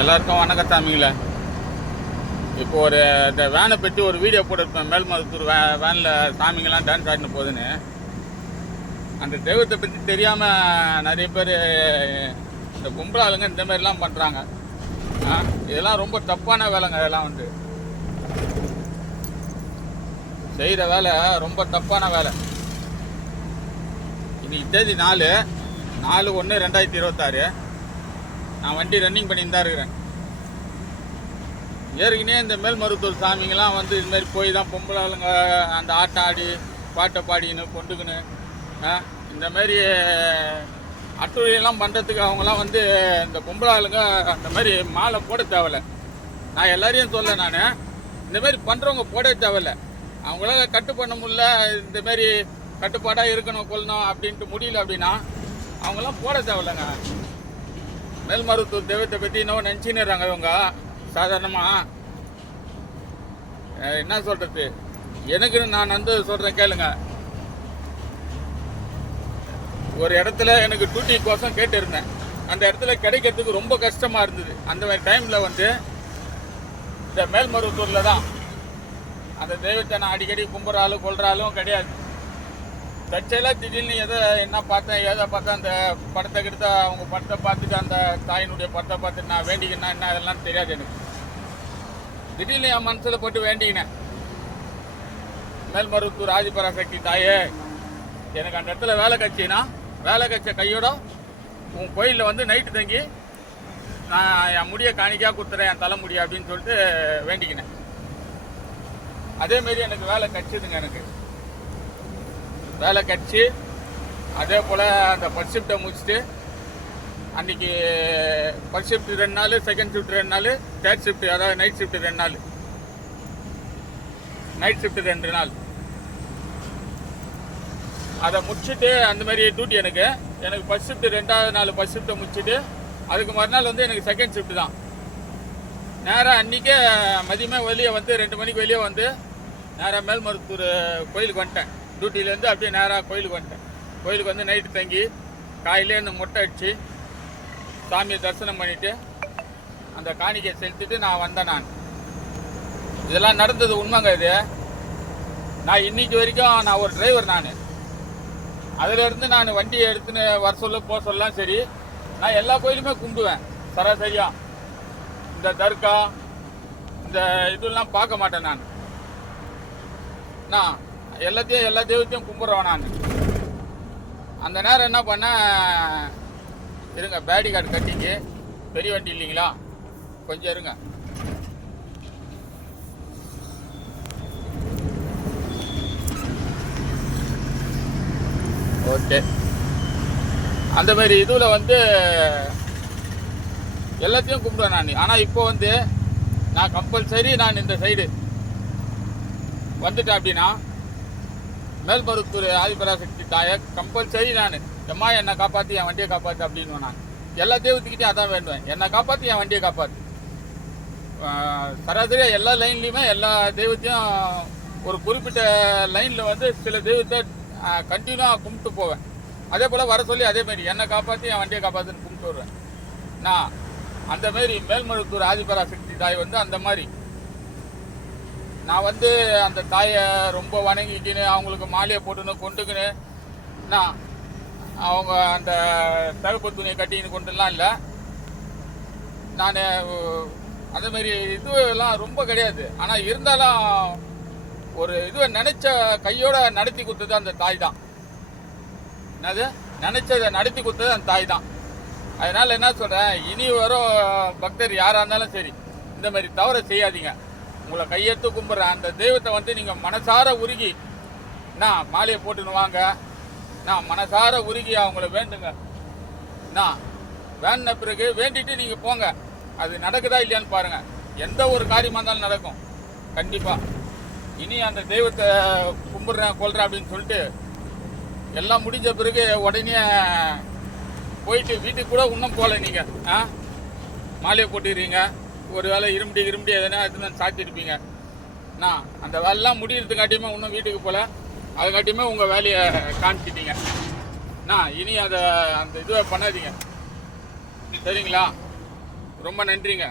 எல்லாருக்கும் வணக்கம் சாமிங்களே. இப்போ இந்த வேனை பற்றி ஒரு வீடியோ போட்டிருப்பேன். மேல்மருத்தூர் வேனில் சாமிங்கெல்லாம் டான்ஸ் ஆடினு போகுதுன்னு. அந்த தெய்வத்தை பற்றி தெரியாமல் நிறைய பேர் இந்த கும்பலாளுங்க இந்த மாதிரிலாம் பண்ணுறாங்க. இதெல்லாம் ரொம்ப தப்பான வேலைங்க. இதெல்லாம் செய்கிற வேலை ரொம்ப தப்பான வேலை. இன்னைக்கு தேதி 4/1/2026. நான் வண்டி ரன்னிங் பண்ணிட்டு தான் இருக்கிறேன். ஏற்கனவே இந்த மேல்மருத்தூர் சாமிங்கெல்லாம் இதுமாரி போய் தான் பொம்பளை ஆளுங்க அந்த ஆட்டம் ஆடி பாட்டை பாடின்னு கொண்டுக்குன்னு இந்த மாதிரி அட்டுழியெல்லாம் பண்ணுறதுக்கு அவங்களாம் இந்த பொம்பளை ஆளுங்க அந்த மாதிரி மாலை போட தேவையில்லை. நான் எல்லாரையும் சொல்ல, நான் இந்த மாதிரி பண்ணுறவங்க போட தேவையில்லை. அவங்களால கட்டு பண்ண முடியல, இந்த மாதிரி கட்டுப்பாடாக இருக்கணும் கொள்ளணும் அப்படின்ட்டு முடியல அப்படின்னா அவங்களாம் போட தேவையில்லைங்க. மேல்மருத்தூர் தெய்வத்தை பற்றி இன்னும் நினச்சின்னுறாங்க இவங்க. சாதாரணமாக என்ன சொல்கிறது, எனக்குன்னு நான் சொல்கிறேன் கேளுங்க. ஒரு இடத்துல எனக்கு டியூட்டிக்கோசம் கேட்டிருந்தேன். அந்த இடத்துல கிடைக்கிறதுக்கு ரொம்ப கஷ்டமாக இருந்தது. அந்த டைமில் இந்த மேல்மருத்தூரில் தான் அந்த தெய்வத்தை நான் அடிக்கடி கும்புறாலும் கொள்றாலும் கிடையாது. தற்செயலாக திடீர்னு என்ன பார்த்தேன் ஏதை பார்த்தேன், அந்த படத்தை கிட்ட அவங்க படத்தை பார்த்துட்டு அந்த தாயினுடைய படத்தை பார்த்துட்டு நான் வேண்டிக்கினா என்ன அதெல்லாம் தெரியாது எனக்கு. திடீர்னு என் மனசில் போட்டு வேண்டிக்கினேன், மேல்மருத்தூர் ஆதிபராசக்தி தாயே, எனக்கு அந்த இடத்துல வேலை கட்சினா வேலை கட்ச கையோட உன் கோயிலில் நைட்டு தங்கி நான் என் முடியை காணிக்காக கொடுத்துறேன், என் தலைமுடியை அப்படின்னு சொல்லிட்டு வேண்டிக்கினேன். அதேமாரி எனக்கு வேலை கட்சிதுங்க. எனக்கு வேலை கட்சி அதே போல் அந்த ஃபர்ஸ்ட் ஷிஃப்ட்டை முடிச்சுட்டு அன்றைக்கி ஃபர்ஸ்ட் ஷிஃப்ட் 2 நாள், செகண்ட் ஷிஃப்ட் 2 நாள், தேர்ட் ஷிஃப்ட் அதாவது நைட் ஷிஃப்ட் 2 நாள், நைட் ஷிஃப்ட் 2 நாள் அதை முடிச்சுட்டு அந்த மாதிரி டியூட்டி எனக்கு ஃபர்ஸ்ட் ஷிஃப்ட் 2ஆவது நாள் ஃபர்ஸ்ட் ஷிஃப்ட்டை முடிச்சுட்டு அதுக்கு மறுநாள் எனக்கு செகண்ட் ஷிஃப்ட் தான். நேராக அன்றைக்கே மதியமே வெளியே 2 மணிக்கு வெளியே நேராக மேல்மருத்தூர் கோயிலுக்கு வந்துட்டேன். டியூட்டிலேருந்து அப்படியே நேராக கோயிலுக்கு வந்துட்டேன். கோயிலுக்கு நைட்டு தங்கி காலையிலே இந்த மொட்டை அடித்து சாமியை தரிசனம் பண்ணிவிட்டு அந்த காணிக்கையை செலுத்திட்டு நான் வந்தேன். நான் இதெல்லாம் நடந்தது உண்மைங்க. இது நான் இன்னைக்கு வரைக்கும் நான் ஒரு டிரைவர். நான் அதிலேருந்து நான் வண்டியை எடுத்துன்னு வர சொல்ல போக சொல்லலாம். சரி, நான் எல்லா கோயிலுமே கும்பிடுவேன் சராசரியாக. இந்த தர்கா இந்த இதெல்லாம் பார்க்க மாட்டேன். நான் எல்லா தெய்வத்தையும் கும்பிட்றவன். நான் அந்த நேரம் என்ன பண்ணேன், இருங்க பேடி கார்டு கட்டிங்க, பெரிய வண்டி இல்லைங்களா, கொஞ்சம் இருங்க. ஓகே, அந்த மாதிரி இதில் எல்லாத்தையும் கும்பிடுவேன் நான். ஆனால் இப்போ நான் கம்பல்சரி நான் இந்த சைடு வந்துட்டேன் அப்படின்னா மேல்மருத்தூர் ஆதிபராசக்தி தாயை கம்பல்சரி நான் எம்மா என்னை காப்பாற்றி என் வண்டியை காப்பாற்று அப்படின்னு நான் எல்லா தெய்வத்துக்கிட்டே அதான் வேண்டுவேன். என்னை காப்பாற்றி என் வண்டியை காப்பாற்று. சராசரியாக எல்லா லைன்லேயுமே எல்லா தெய்வத்தையும் ஒரு குறிப்பிட்ட லைனில் சில தெய்வத்தை கண்டினியூவாக கும்பிட்டு போவேன். அதே போல் வர சொல்லி அதேமாரி என்னை காப்பாற்றி என் வண்டியை காப்பாற்றுன்னு கும்பிட்டு வருவேன். நான் அந்தமாரி மேல்மருத்தூர் ஆதிபராசக்தி தாய் அந்த மாதிரி நான் அந்த தாயை ரொம்ப வணங்கிக்கின்னு அவங்களுக்கு மாலையை போட்டுன்னு கொண்டுக்கின்னு நான் அவங்க அந்த தகுப்பு துணியை கட்டின்னு கொண்டுலாம் இல்லை. நான் அதேமாரி இதுவெல்லாம் ரொம்ப கிடையாது. ஆனால் இருந்தாலும் ஒரு இதுவை நினச்ச கையோட நடத்தி கொடுத்தது அந்த தாய் தான். என்னது நினச்சதை நடத்தி கொடுத்தது அந்த தாய் தான். அதனால் என்ன சொல்கிறேன், இனி வரும் பக்தர் யாராக இருந்தாலும் சரி இந்த மாதிரி தவறை செய்யாதீங்க. உங்களை கையெடுத்து கும்பிட்றேன் அந்த தெய்வத்தை நீங்கள் மனசார உருகி நான் மாலையை போட்டுன்னு வாங்க. நான் மனசார உருகி அவங்கள வேண்டுங்க. நான் வேண்டின பிறகு வேண்டிட்டு நீங்கள் போங்க. அது நடக்குதா இல்லையான்னு பாருங்கள். எந்த ஒரு காரியமாக இருந்தாலும் நடக்கும் கண்டிப்பாக. இனி அந்த தெய்வத்தை கும்பிட்றேன் கொள்கிறேன் அப்படின்னு சொல்லிட்டு எல்லாம் முடிஞ்ச பிறகு உடனே போயிட்டு வீட்டுக்கு கூட இன்னும் போகல. நீங்கள் மாலையை போட்டுக்கிறீங்க, ஒரு வேளை இரும்பி எதனா எடுத்துன்னு சாத்திருப்பீங்க. நான் அந்த வேலைலாம் முடியறதுக்காட்டியுமே இன்னும் வீட்டுக்கு போகல. அதுக்காட்டியுமே உங்கள் வேலையை காமிச்சிட்டீங்க. நான் இனி அந்த இதுவை பண்ணாதீங்க சரிங்களா. ரொம்ப நன்றிங்க.